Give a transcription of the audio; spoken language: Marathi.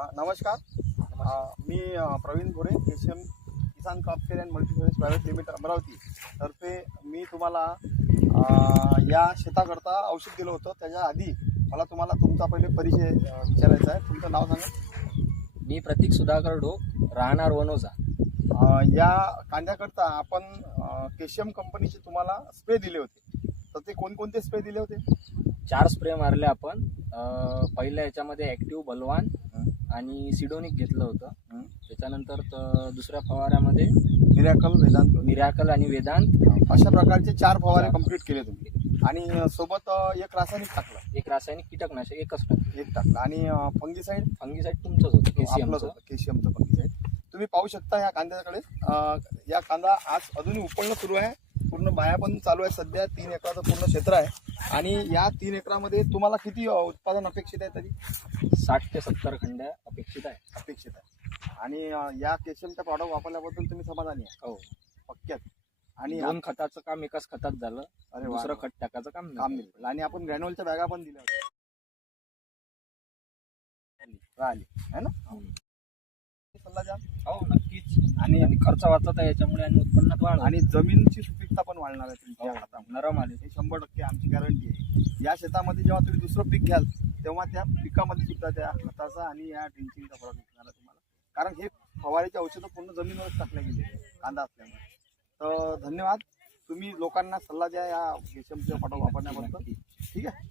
नमस्कार. मी Praveen Gore Asian Kisan crop care and multiservice private limited Amravati. तर्फे मी तुम्हाला या शेताकरता औषध दिलं होतं. त्याच्या आधी मला तुम्हाला तुमचा पहिले परिचय विचारायचा आहे. तुमचं नाव सांगा. मी प्रतीक सुधाकर ढोक राहणार वनोजा. या कांद्याकरता आपण केशियम कंपनीचे तुम्हाला स्प्रे दिले होते. तर ते कोणकोणते स्प्रे दिले होते? चार स्प्रे मारले आपण. पहिल्या याच्यामध्ये ॲक्टिव्ह बलवान आणि सिडोनिक घेतलं होतं. हं. त्याच्यानंतर त- दुसऱ्या फवाऱ्यामध्ये मिरॅकल वेदांत. मिरॅकल आणि वेदांत. अशा प्रकारचे चार फवारे. कंप्लीट केले तुम्ही. आणि अ, सोबत अ, एक रासायनिक टाकलं. एक रासायनिक कीटकनाशक एकच टाकलं. एक टाकलं. आणि फंगीसाईड? फंगीसाईड तुमचंच होतं. आपलंच केसीएमचं होतं. केशियमचं फंगीसाईड. तुम्ही पाहू शकता या कांद्याकडे. अं, या कांदा आज अजूनही उपळणं सुरू आहे. पूर्ण बाया पण चालू आहे. सध्या तीन एकराचं पूर्ण क्षेत्र आहे. आणि या तीन एकरामध्ये तुम्हाला किती उत्पादन अपेक्षित आहे तरी? साठ ते सत्तर खंड्या अपेक्षित आहे. अपेक्षित आहे. आणि या केशियमच्या प्रॉडक्ट वापरल्याबद्दल तुम्ही समाधानी आहे? हो. पक्क्यात. आणि दोन खताचं काम एकाच खतात झालं. अरे वा, दुसरं. खत टाकायचं काम काम नाही. नाही. आणि आपण ग्रॅन्युअलच्या बॅगा पण दिल्या राहिली. है ना? हं. सल्ला द्या. हो नक्कीच आणि आणि खर्च वाचत आहे याच्यामुळे आणि उत्पन्नात वाढ आणि जमिनीची सुपीकता पण वाढणार आहे तुमच्या हो, हातामध्ये नरम आले. हे शंभर टक्के आमची गॅरंटी आहे. या शेतामध्ये जेव्हा तुम्ही दुसरं पीक घ्याल तेव्हा त्या पिकामध्ये सुद्धा त्या खताचा आणि या ड्रिंचिंगचा फरक दिसणार तुम्हाला. कारण हे फवारीचे औषधं पूर्ण जमिनीवरच टाकल्या गेले कांदा असल्यामुळे. तर धन्यवाद. तुम्ही लोकांना सल्ला द्या या केशमच्या फटो वापरण्याबद्दल. ठीक आहे?